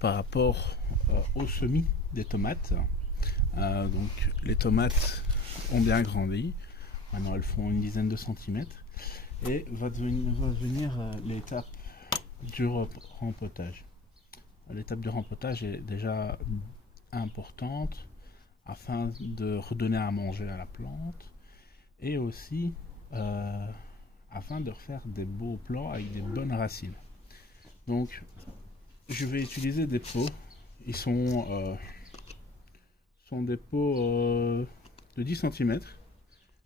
par rapport au semis des tomates. Donc les tomates ont bien grandi. Maintenant elles font une dizaine de centimètres. Et va venir l'étape du rempotage. L'étape du rempotage est déjà importante afin de redonner à manger à la plante et aussi afin de refaire des beaux plants avec des bonnes racines. Donc je vais utiliser des pots. Ils sont des pots de 10 cm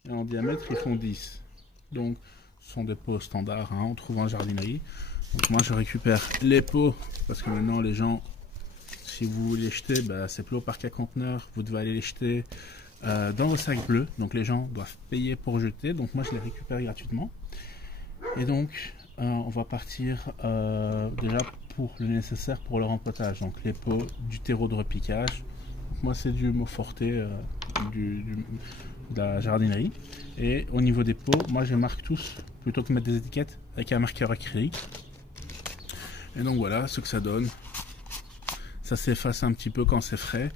et en diamètre ils font 10. Donc ce sont des pots standards, hein, on trouve en jardinerie. Donc moi je récupère les pots parce que maintenant les gens, si vous voulez les jeter, c'est plus haut par cas conteneur, vous devez aller les jeter dans vos sacs bleus. Donc les gens doivent payer pour jeter, donc moi je les récupère gratuitement. Et donc on va partir déjà pour le nécessaire pour le rempotage. Donc les pots, du terreau de repiquage. Donc moi c'est du Mauforte de la jardinerie. Et au niveau des pots, moi je marque tous plutôt que mettre des étiquettes avec un marqueur acrylique. Et donc voilà ce que ça donne. Ça s'efface un petit peu quand c'est frais,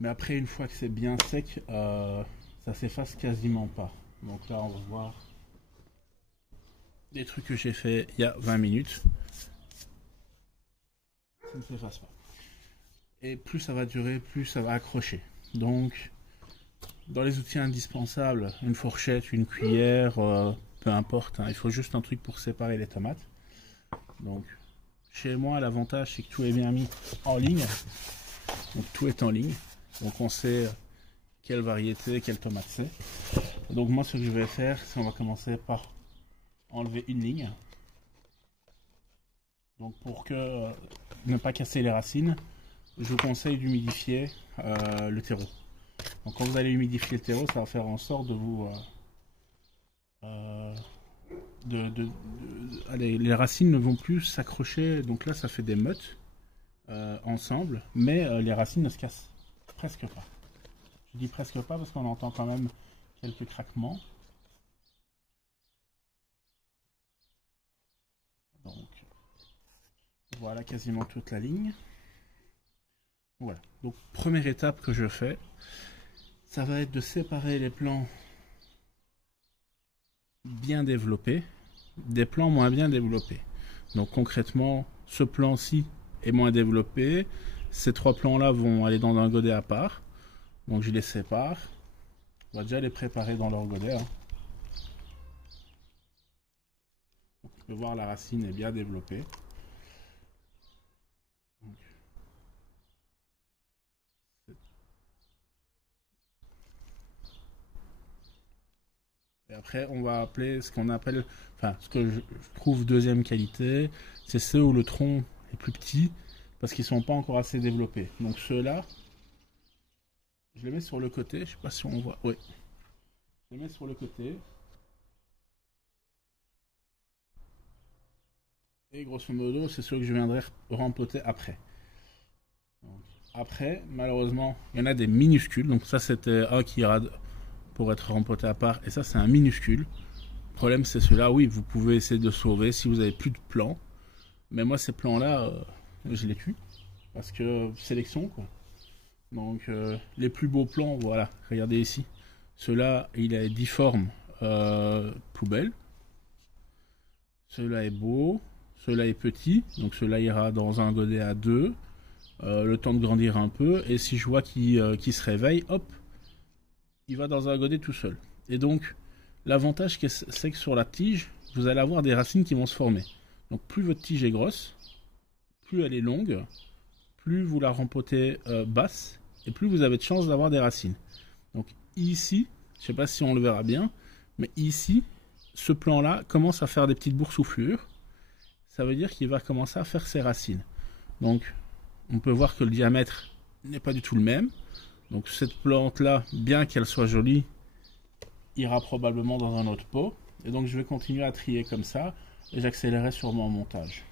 mais après une fois que c'est bien sec, ça s'efface quasiment pas. Donc là on va voir des trucs que j'ai fait il y a 20 minutes. Ça ne s'efface pas. Et plus ça va durer, plus ça va accrocher. Donc dans les outils indispensables, une fourchette, une cuillère, peu importe, hein, il faut juste un truc pour séparer les tomates. Donc chez moi l'avantage c'est que tout est bien mis en ligne. Donc tout est en ligne. Donc on sait quelle variété, quelle tomate c'est. Donc moi ce que je vais faire, c'est on va commencer par enlever une ligne. Donc pour que ne pas casser les racines, je vous conseille d'humidifier le terreau. Donc quand vous allez humidifier le terreau, ça va faire en sorte de vous... allez, les racines ne vont plus s'accrocher. Donc là ça fait des mottes ensemble, mais les racines ne se cassent presque pas. Je dis presque pas parce qu'on entend quand même quelques craquements. Donc voilà quasiment toute la ligne. Voilà, donc première étape que je fais, ça va être de séparer les plants bien développés des plants moins bien développés. Donc concrètement, ce plan-ci est moins développé, ces trois plants-là vont aller dans un godet à part, donc je les sépare. On va déjà les préparer dans leur godet. Hein. Donc, on peut voir la racine est bien développée. Et après, on va appeler ce qu'on appelle, enfin, ce que je trouve deuxième qualité, c'est ceux où le tronc est plus petit parce qu'ils sont pas encore assez développés. Donc ceux-là, je les mets sur le côté. Je sais pas si on voit. Oui. Je les mets sur le côté. Et grosso modo, c'est ceux que je viendrai rempoter après. Donc, après, malheureusement, il y en a des minuscules. Donc ça, c'était un qui ira pour être rempoté à part. Et ça, c'est un minuscule. Le problème, c'est ceux-là. Oui, vous pouvez essayer de sauver si vous avez plus de plants. Mais moi, ces plants-là, je les tue. Parce que sélection, quoi. Donc, les plus beaux plants, voilà. Regardez ici. Ceux-là, il est difforme, poubelle. Ceux-là est beau. Ceux-là est petit. Donc, ceux-là ira dans un godet à 2. Le temps de grandir un peu. Et si je vois qu'il se réveille, hop, il va dans un godet tout seul. Et donc, l'avantage c'est que sur la tige, vous allez avoir des racines qui vont se former. Donc plus votre tige est grosse, plus elle est longue, plus vous la rempotez basse, et plus vous avez de chances d'avoir des racines. Donc ici, je ne sais pas si on le verra bien, mais ici, ce plan-là commence à faire des petites boursouflures. Ça veut dire qu'il va commencer à faire ses racines. Donc on peut voir que le diamètre n'est pas du tout le même. Donc cette plante-là, bien qu'elle soit jolie, ira probablement dans un autre pot. Et donc je vais continuer à trier comme ça. Et j'accélérerai sur mon montage.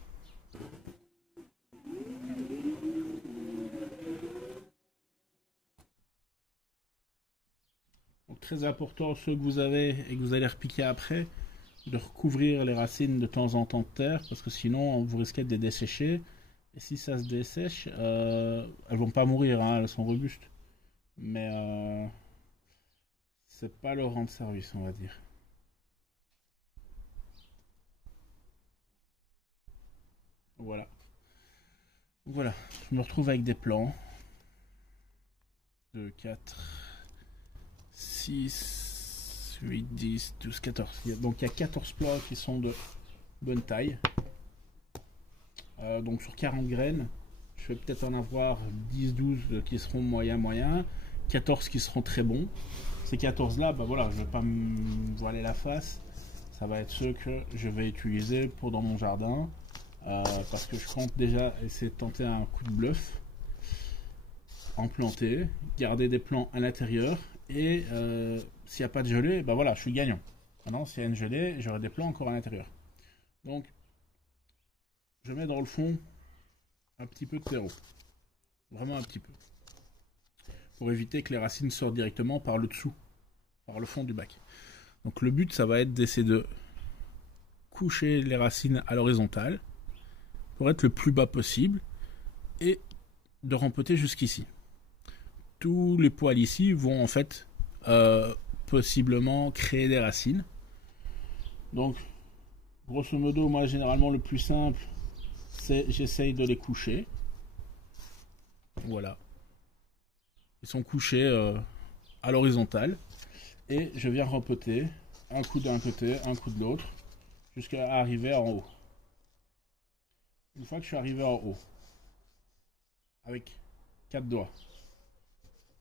Donc très important, ceux que vous avez et que vous allez repiquer après, de recouvrir les racines de temps en temps de terre, parce que sinon vous risquez de les dessécher Et si ça se dessèche, elles vont pas mourir, hein, elles sont robustes. Mais c'est pas leur rendre service, on va dire. Voilà. Voilà, je me retrouve avec des plants. 2, 4, 6, 8, 10, 12, 14. Donc il y a 14 plants qui sont de bonne taille. Donc sur 40 graines, je vais peut-être en avoir 10-12 qui seront moyens, 14 qui seront très bons. Ces 14 là, bah voilà, je vais pas me voiler la face. Ça va être ceux que je vais utiliser pour dans mon jardin. Parce que je compte déjà essayer de tenter un coup de bluff, en planter, garder des plants à l'intérieur, et s'il n'y a pas de gelée, bah voilà, je suis gagnant. Maintenant, s'il y a une gelée, j'aurai des plants encore à l'intérieur. Donc, je mets dans le fond un petit peu de terreau, vraiment un petit peu, pour éviter que les racines sortent directement par le dessous, par le fond du bac. Donc le but, ça va être d'essayer de coucher les racines à l'horizontale, pour être le plus bas possible, et de rempoter jusqu'ici. Tous les poils ici vont en fait possiblement créer des racines. Donc grosso modo, moi généralement le plus simple, c'est j'essaye de les coucher. Voilà. Ils sont couchés à l'horizontale, et je viens rempoter un coup d'un côté, un coup de l'autre, jusqu'à arriver en haut. Une fois que je suis arrivé en haut, avec 4 doigts,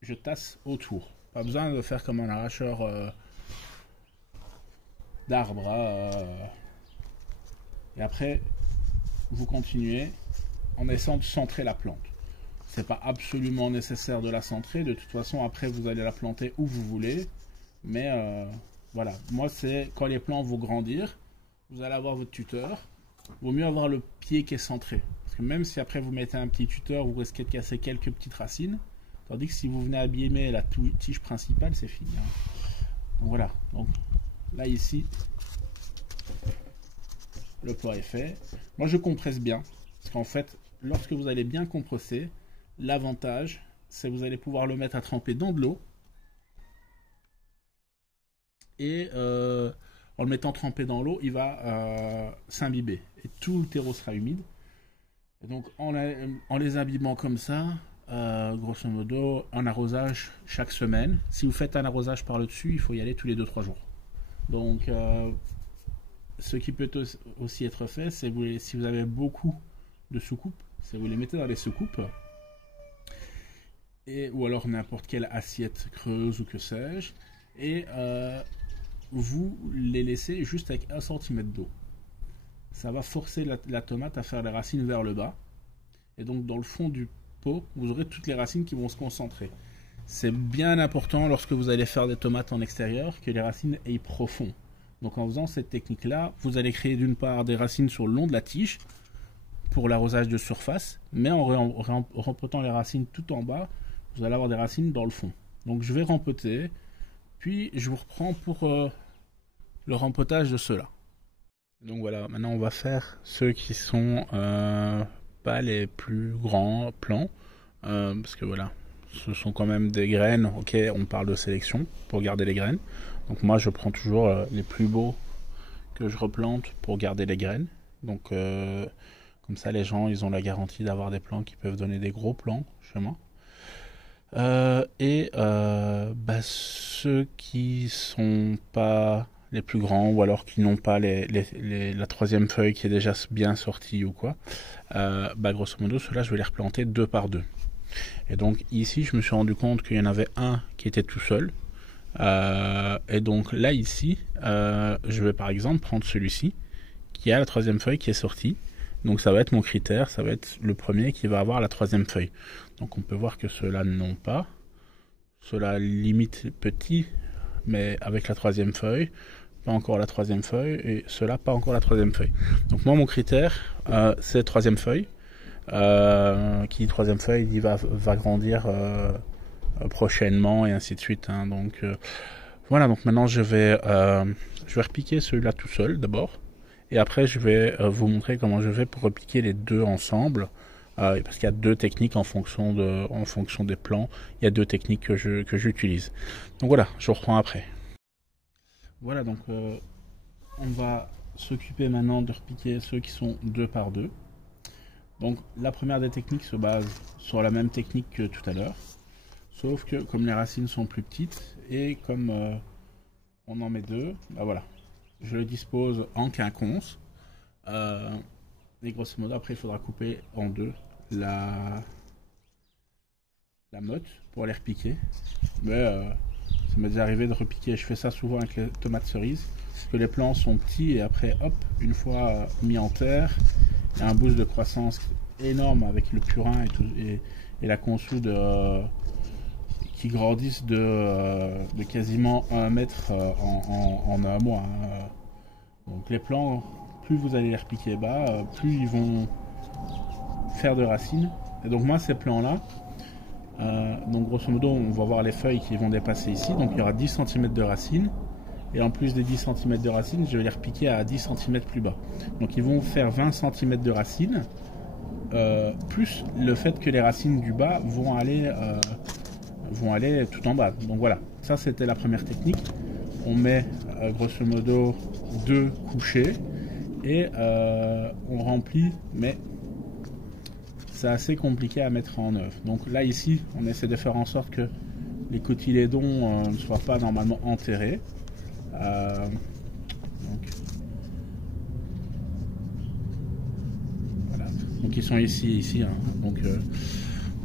je tasse autour. Pas besoin de faire comme un arracheur d'arbre. Et après, vous continuez en essayant de centrer la plante. C'est pas absolument nécessaire de la centrer. De toute façon, après, vous allez la planter où vous voulez. Mais voilà, moi, c'est quand les plants vont grandir, vous allez avoir votre tuteur. Vaut mieux avoir le pied qui est centré. Parce que même si après vous mettez un petit tuteur, vous risquez de casser quelques petites racines. Tandis que si vous venez abîmer la tige principale, c'est fini. Hein. Donc voilà. Donc là ici, le pot est fait. Moi je compresse bien. Parce qu'en fait, lorsque vous allez bien compresser, l'avantage, c'est que vous allez pouvoir le mettre à tremper dans de l'eau. Et en le mettant trempé dans l'eau, il va s'imbiber. Et tout le terreau sera humide. Et donc en les imbibant comme ça, grosso modo, un arrosage chaque semaine. Si vous faites un arrosage par le dessus, il faut y aller tous les 2-3 jours. Donc ce qui peut aussi être fait, c'est si vous avez beaucoup de soucoupes, c'est vous les mettez dans les soucoupes. Ou alors n'importe quelle assiette creuse ou que sais-je. Et vous les laissez juste avec 1 cm d'eau. Ça va forcer la tomate à faire les racines vers le bas. Et donc dans le fond du pot, vous aurez toutes les racines qui vont se concentrer. C'est bien important lorsque vous allez faire des tomates en extérieur que les racines aillent profond. Donc en faisant cette technique-là, vous allez créer d'une part des racines sur le long de la tige pour l'arrosage de surface, mais en rempotant les racines tout en bas, vous allez avoir des racines dans le fond. Donc je vais rempoter, puis je vous reprends pour le rempotage de ceux-là. Donc voilà, maintenant on va faire ceux qui sont pas les plus grands plants, parce que voilà, ce sont quand même des graines. Ok, on parle de sélection pour garder les graines. Donc moi je prends toujours les plus beaux que je replante pour garder les graines. Donc comme ça les gens ils ont la garantie d'avoir des plants qui peuvent donner des gros plants chez moi. Ceux qui sont pas les plus grands, ou alors qui n'ont pas la troisième feuille qui est déjà bien sortie ou quoi, grosso modo ceux-là je vais les replanter 2 par 2. Et donc ici je me suis rendu compte qu'il y en avait un qui était tout seul, et donc là ici je vais par exemple prendre celui-ci qui a la troisième feuille qui est sortie. Donc ça va être mon critère, ça va être le premier qui va avoir la troisième feuille. Donc on peut voir que ceux-là n'ont pas. Ceux-là limite petit, mais avec la troisième feuille. Pas encore la troisième feuille. Et ceux-là pas encore la troisième feuille. Donc moi mon critère c'est troisième feuille. Qui troisième feuille il va grandir prochainement et ainsi de suite. Hein. Donc voilà, donc maintenant je vais repiquer celui-là tout seul d'abord. Et après, je vais vous montrer comment je fais pour repiquer les deux ensemble parce qu'il y a deux techniques en fonction des plants. Il y a deux techniques que j'utilise. Donc voilà, je reprends après. Voilà, donc on va s'occuper maintenant de repiquer ceux qui sont 2 par 2. Donc la première des techniques se base sur la même technique que tout à l'heure, sauf que comme les racines sont plus petites et comme on en met 2, bah voilà, je le dispose en quinconce. Et grosso modo, après il faudra couper en 2 la motte pour les repiquer. Mais ça m'est déjà arrivé de repiquer, je fais ça souvent avec les tomates cerises, parce que les plants sont petits et après hop, une fois mis en terre, il y a un boost de croissance énorme avec le purin et la consoude qui grandissent de quasiment 1 mètre en un mois. Donc les plants, plus vous allez les repiquer bas, plus ils vont faire de racines. Et donc moi ces plants là, donc grosso modo on va voir les feuilles qui vont dépasser ici, donc il y aura 10 cm de racines. Et en plus des 10 cm de racines, je vais les repiquer à 10 cm plus bas. Donc ils vont faire 20 cm de racines, plus le fait que les racines du bas vont aller tout en bas. Donc voilà, ça c'était la première technique. On met grosso modo 2 couchées et on remplit, mais c'est assez compliqué à mettre en œuvre. Donc là ici, on essaie de faire en sorte que les cotylédons ne soient pas normalement enterrés. Voilà. Donc ils sont ici, hein. Donc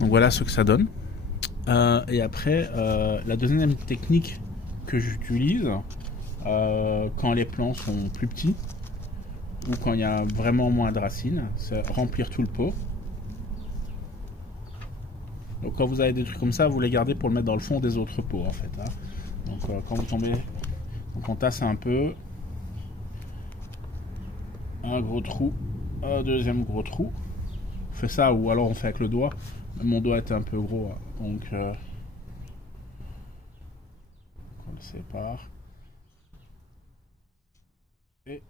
voilà ce que ça donne. Et après, la deuxième technique que j'utilise quand les plants sont plus petits ou quand il y a vraiment moins de racines, c'est remplir tout le pot. Donc quand vous avez des trucs comme ça, vous les gardez pour le mettre dans le fond des autres pots en fait, hein. Donc quand vous tombez, donc on tasse un peu, un gros trou, un deuxième gros trou. On fait ça ou alors on fait avec le doigt. Mon doigt était un peu gros, hein. Donc on le sépare. Et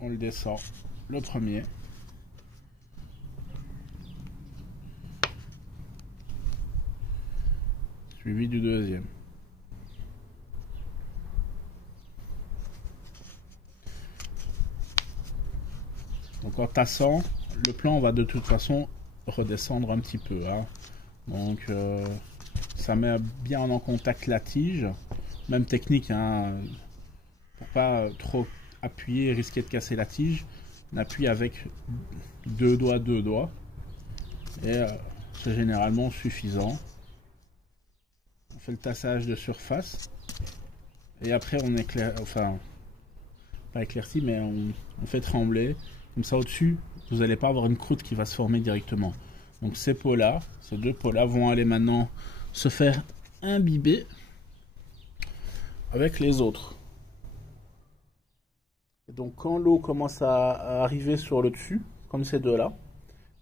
on le descend, le premier. Suivi du deuxième. Donc en tassant, le plant va de toute façon redescendre un petit peu, hein. Donc ça met bien en contact la tige. Même technique, hein, pour pas trop appuyer et risquer de casser la tige. On appuie avec 2 doigts. Et c'est généralement suffisant. On fait le tassage de surface. Et après on éclaire, enfin pas éclairci, mais on fait trembler. Comme ça au-dessus, vous n'allez pas avoir une croûte qui va se former directement. Donc ces pots-là, ces 2 pots-là vont aller maintenant se faire imbiber avec les autres. Et donc quand l'eau commence à arriver sur le dessus, comme ces 2-là,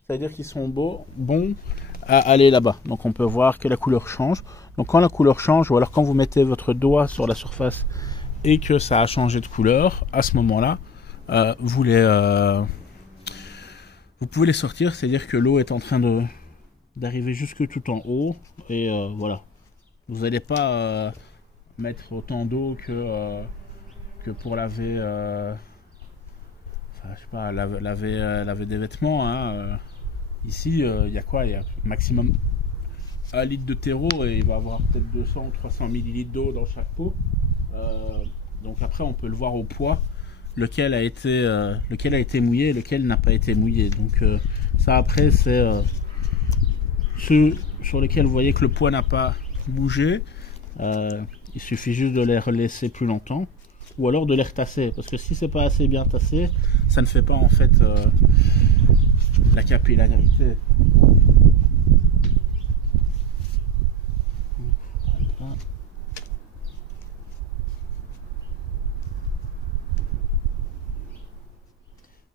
ça veut dire qu'ils sont bons à aller là-bas. Donc on peut voir que la couleur change. Donc quand la couleur change, ou alors quand vous mettez votre doigt sur la surface et que ça a changé de couleur, à ce moment-là, vous pouvez les sortir, c'est-à-dire que l'eau est en train d'arriver jusque tout en haut, et voilà. Vous n'allez pas mettre autant d'eau que pour laver, enfin, je sais pas, laver des vêtements, hein. Ici, il y a quoi? Il y a maximum 1 litre de terreau et il va y avoir peut-être 200 ou 300 millilitres d'eau dans chaque pot. Donc après, on peut le voir au poids. Lequel a été mouillé et lequel n'a pas été mouillé. Donc ça après c'est ceux sur lesquels vous voyez que le poids n'a pas bougé, il suffit juste de les laisser plus longtemps ou alors de les retasser, parce que si c'est pas assez bien tassé, ça ne fait pas en fait la capillarité.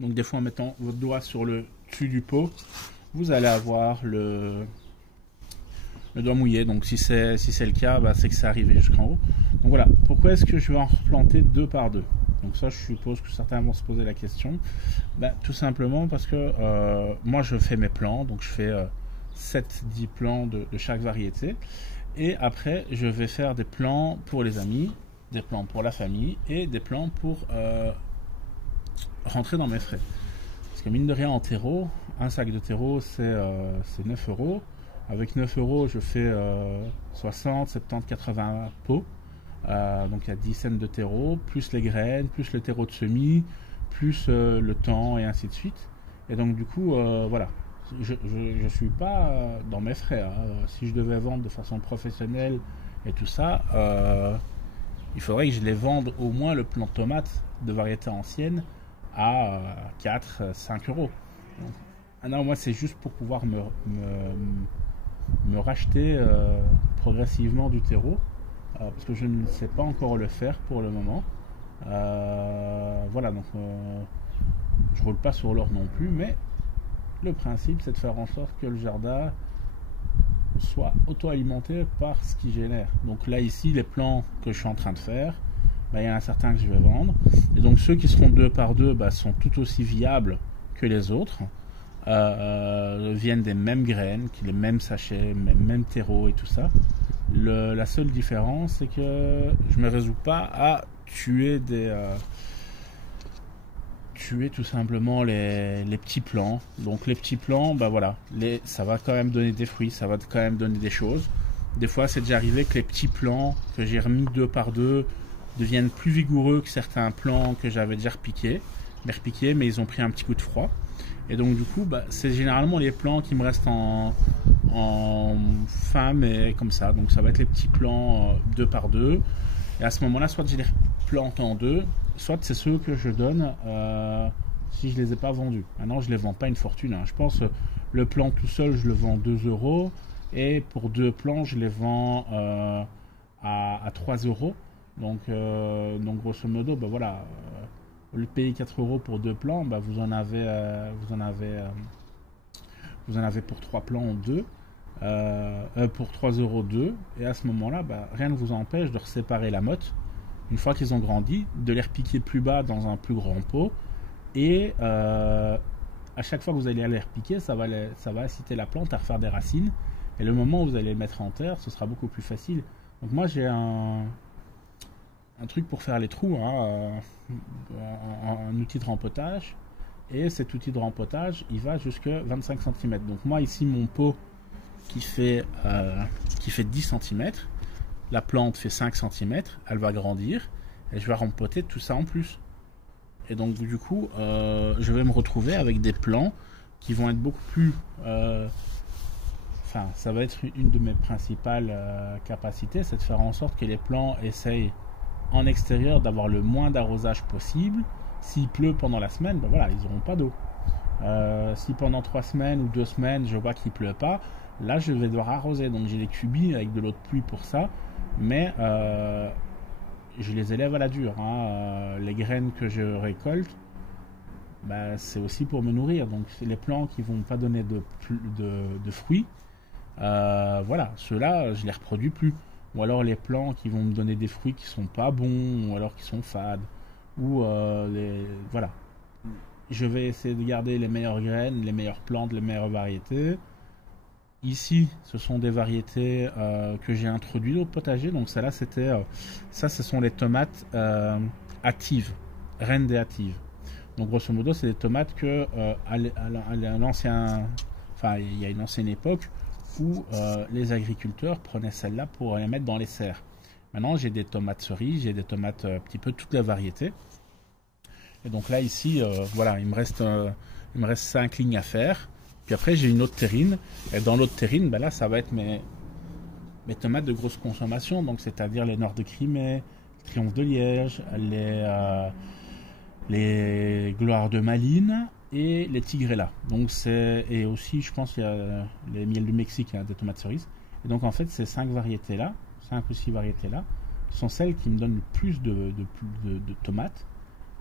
Donc des fois en mettant votre doigt sur le dessus du pot, vous allez avoir le doigt mouillé. Donc si c'est le cas, bah, c'est que c'est arrivé jusqu'en haut. Donc voilà, pourquoi est-ce que je vais en replanter 2 par 2? Donc ça, je suppose que certains vont se poser la question. Ben, tout simplement parce que moi, je fais mes plants, donc je fais 7-10 plants de chaque variété. Et après, je vais faire des plans pour les amis, des plans pour la famille et des plans pour rentrer dans mes frais. Parce que mine de rien, en terreau, un sac de terreau, c'est 9 euros. Avec 9 euros, je fais 60, 70, 80 pots. Donc il y a 10 cents de terreau, plus les graines, plus le terreau de semis, plus le temps et ainsi de suite. Et donc du coup, voilà, je ne suis pas dans mes frais. Hein. Si je devais vendre de façon professionnelle et tout ça, il faudrait que je les vende au moins le plant de tomates de variété ancienne à 4-5 euros. Donc, non, moi c'est juste pour pouvoir me racheter progressivement du terreau. Parce que je ne sais pas encore le faire pour le moment. Voilà, donc je roule pas sur l'or non plus, mais le principe c'est de faire en sorte que le jardin soit auto-alimenté par ce qui génère. Donc là ici, les plants que je suis en train de faire, il y en a certains que je vais vendre. Et donc ceux qui seront 2 par 2 sont tout aussi viables que les autres. Viennent des mêmes graines, les mêmes sachets, même terreau et tout ça. La seule différence, c'est que je me résous pas à tuer tout simplement les petits plants. Donc les petits plants, voilà, ça va quand même donner des fruits, ça va quand même donner des choses. Des fois, c'est déjà arrivé que les petits plants que j'ai remis 2 par 2 deviennent plus vigoureux que certains plants que j'avais déjà repiqués, mais ils ont pris un petit coup de froid. Et donc du coup, c'est généralement les plants qui me restent en fin, mais comme ça. Donc ça va être les petits plants 2 par 2. Et à ce moment-là, soit je les plante en 2, soit c'est ceux que je donne si je les ai pas vendus. Maintenant, je les vends pas une fortune. Hein. Je pense le plant tout seul, je le vends 2 euros. Et pour 2 plants, je les vends à 3 euros. Donc grosso modo, voilà. Au lieu de payer 4 euros pour 2 plants, vous en avez pour 3 plants en 2, pour 3 euros 2. Et à ce moment-là, rien ne vous empêche de séparer la motte, une fois qu'ils ont grandi, de les repiquer plus bas dans un plus grand pot. Et à chaque fois que vous allez les repiquer, ça va inciter la plante à refaire des racines. Et le moment où vous allez les mettre en terre, ce sera beaucoup plus facile. Donc moi, j'ai un truc pour faire les trous, un outil de rempotage, et cet outil de rempotage il va jusqu'à 25 cm. Donc moi ici mon pot qui fait 10 cm, la plante fait 5 cm, elle va grandir et je vais rempoter tout ça en plus. Et donc du coup je vais me retrouver avec des plants qui vont être beaucoup plus ça va être une de mes principales capacités, c'est de faire en sorte que les plants essayent en extérieur d'avoir le moins d'arrosage possible. S'il pleut pendant la semaine, voilà, ils n'auront pas d'eau. Si pendant 3 semaines ou 2 semaines je vois qu'il pleut pas, là je vais devoir arroser. Donc j'ai des cubis avec de l'eau de pluie pour ça, mais je les élève à la dure. Les graines que je récolte, c'est aussi pour me nourrir. Donc les plants qui vont pas donner de fruits, voilà, ceux-là je les reproduis plus. Ou alors les plants qui vont me donner des fruits qui sont pas bons, ou alors qui sont fades, ou voilà. Je vais essayer de garder les meilleures graines, les meilleures plantes, les meilleures variétés. Ici, ce sont des variétés que j'ai introduites au potager. Donc celle-là, ce sont les tomates hâtives, reines des hâtives. Donc grosso modo, c'est des tomates que il y a une ancienne époque où les agriculteurs prenaient celles-là pour les mettre dans les serres. Maintenant, j'ai des tomates cerises, j'ai des tomates un petit peu toutes les variétés. Et donc là, ici, voilà, il me reste 5 lignes à faire. Puis après, j'ai une autre terrine. Et dans l'autre terrine, là, ça va être mes tomates de grosse consommation. Donc, c'est-à-dire les Nord de Crimée, Triomphe de Liège, les Gloires de Malines et les Tigrella. Donc et aussi je pense qu'il y a les miels du Mexique, des tomates cerises. Et donc en fait ces 5 variétés-là, 5 ou 6 variétés-là, sont celles qui me donnent le plus de tomates.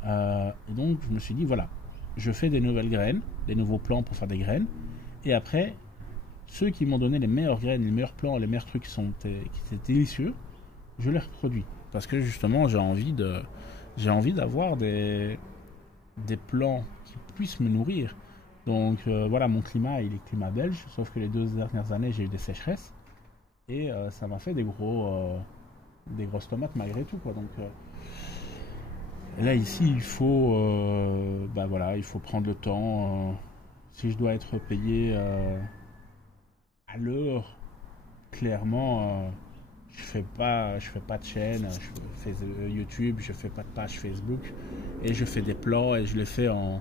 Et donc je me suis dit voilà, je fais des nouvelles graines, des nouveaux plants pour faire des graines. Et après, ceux qui m'ont donné les meilleures graines, les meilleurs plants, les meilleurs trucs qui étaient délicieux, je les reproduis. Parce que justement j'ai envie j'ai envie d'avoir des plants qui puissent me nourrir. Donc voilà, mon climat, il est climat belge, sauf que les 2 dernières années, j'ai eu des sécheresses. Et ça m'a fait des grosses tomates malgré tout, quoi. Donc là, ici, il faut, bah voilà, il faut prendre le temps. Si je dois être payé à l'heure, clairement, je fais pas de chaîne, je fais YouTube, je fais pas de page Facebook, et je fais des plans et je les fais en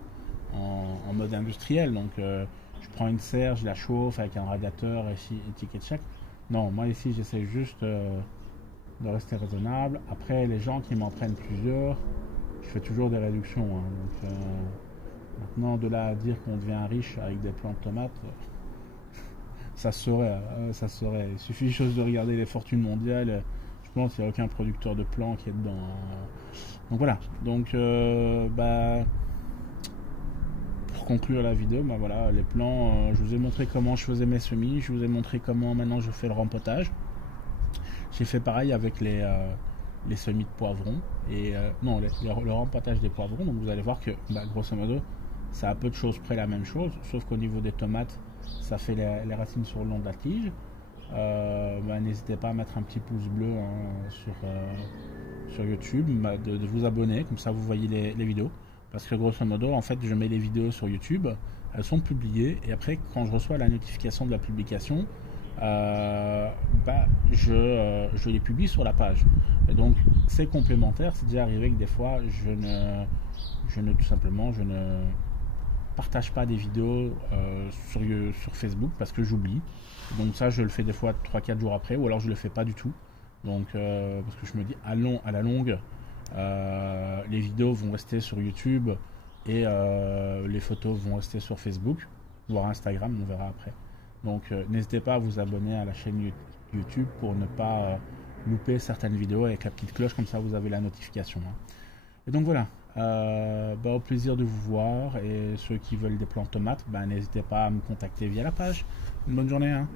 mode industriel. Donc, je prends une serre, je la chauffe avec un radiateur et tic et tchac. Non, moi ici, j'essaie juste de rester raisonnable. Après, les gens qui m'en prennent plusieurs, je fais toujours des réductions, hein. Donc, maintenant, de là à dire qu'on devient riche avec des plants de tomates, ça se saurait, ça se saurait. Il suffit juste de regarder les fortunes mondiales. Je pense qu'il n'y a aucun producteur de plants qui est dedans, hein. Donc voilà. Donc, bah, pour conclure la vidéo, bah voilà, les plants, je vous ai montré comment je faisais mes semis, je vous ai montré comment maintenant je fais le rempotage. J'ai fait pareil avec les semis de poivrons et non, le rempotage des poivrons. Donc vous allez voir que, bah, grosso modo, c'est à peu de choses près la même chose, sauf qu'au niveau des tomates, ça fait les racines sur le long de la tige. Bah, n'hésitez pas à mettre un petit pouce bleu, hein, sur YouTube, bah, de vous abonner, comme ça vous voyez les vidéos. Parce que grosso modo, en fait, je mets les vidéos sur YouTube, elles sont publiées, et après, quand je reçois la notification de la publication, bah, je les publie sur la page. Et donc, c'est complémentaire. C'est déjà arrivé que des fois, tout simplement, je ne partage pas des vidéos sur Facebook parce que j'oublie. Donc ça, je le fais des fois 3-4 jours après, ou alors je le fais pas du tout. Donc, parce que je me dis, à la longue, les vidéos vont rester sur YouTube et les photos vont rester sur Facebook, voire Instagram, on verra après. Donc n'hésitez pas à vous abonner à la chaîne YouTube pour ne pas louper certaines vidéos avec la petite cloche, comme ça vous avez la notification, hein. Et donc voilà, bah, au plaisir de vous voir, et ceux qui veulent des plants de tomates, bah, n'hésitez pas à me contacter via la page. Une bonne journée, hein.